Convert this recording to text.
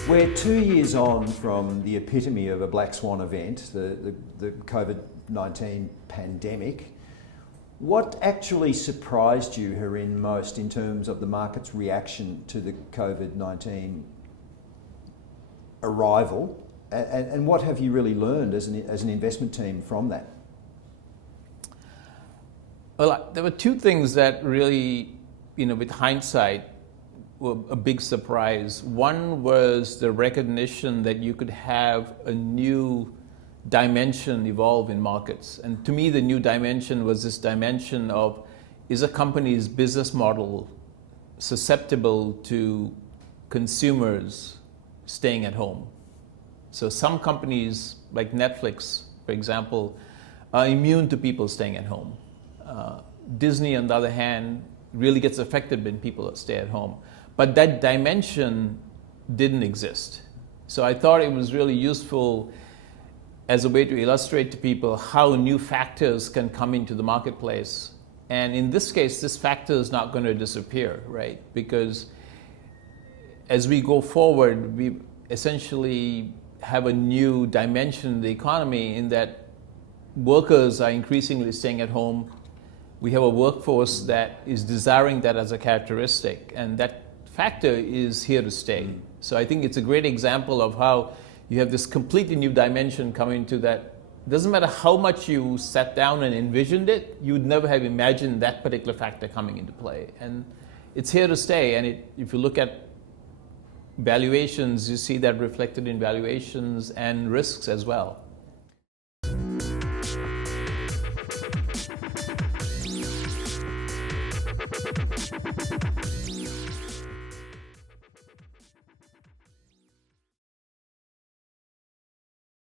We're 2 years on from the epitome of a black swan event, the COVID-19 pandemic. What actually surprised you, Harind, most in terms of the market's reaction to the COVID-19 arrival? And what have you really learned as an investment team from that? Well, there were two things that really, with hindsight, were a big surprise. One was the recognition that you could have a new dimension evolve in markets. And to me, the new dimension was this dimension of, is a company's business model susceptible to consumers staying at home? So some companies, like Netflix, for example, are immune to people staying at home. Disney, on the other hand, really gets affected when people stay at home. But that dimension didn't exist. So I thought it was really useful as a way to illustrate to people how new factors can come into the marketplace. And in this case, this factor is not going to disappear, right? Because as we go forward, we essentially have a new dimension in the economy in that workers are increasingly staying at home. We have a workforce that is desiring that as a characteristic, and that factor is here to stay. So I think it's a great example of how you have this completely new dimension coming to that. It doesn't matter how much you sat down and envisioned it, you would never have imagined that particular factor coming into play. And it's here to stay. And if you look at valuations, you see that reflected in valuations and risks as well.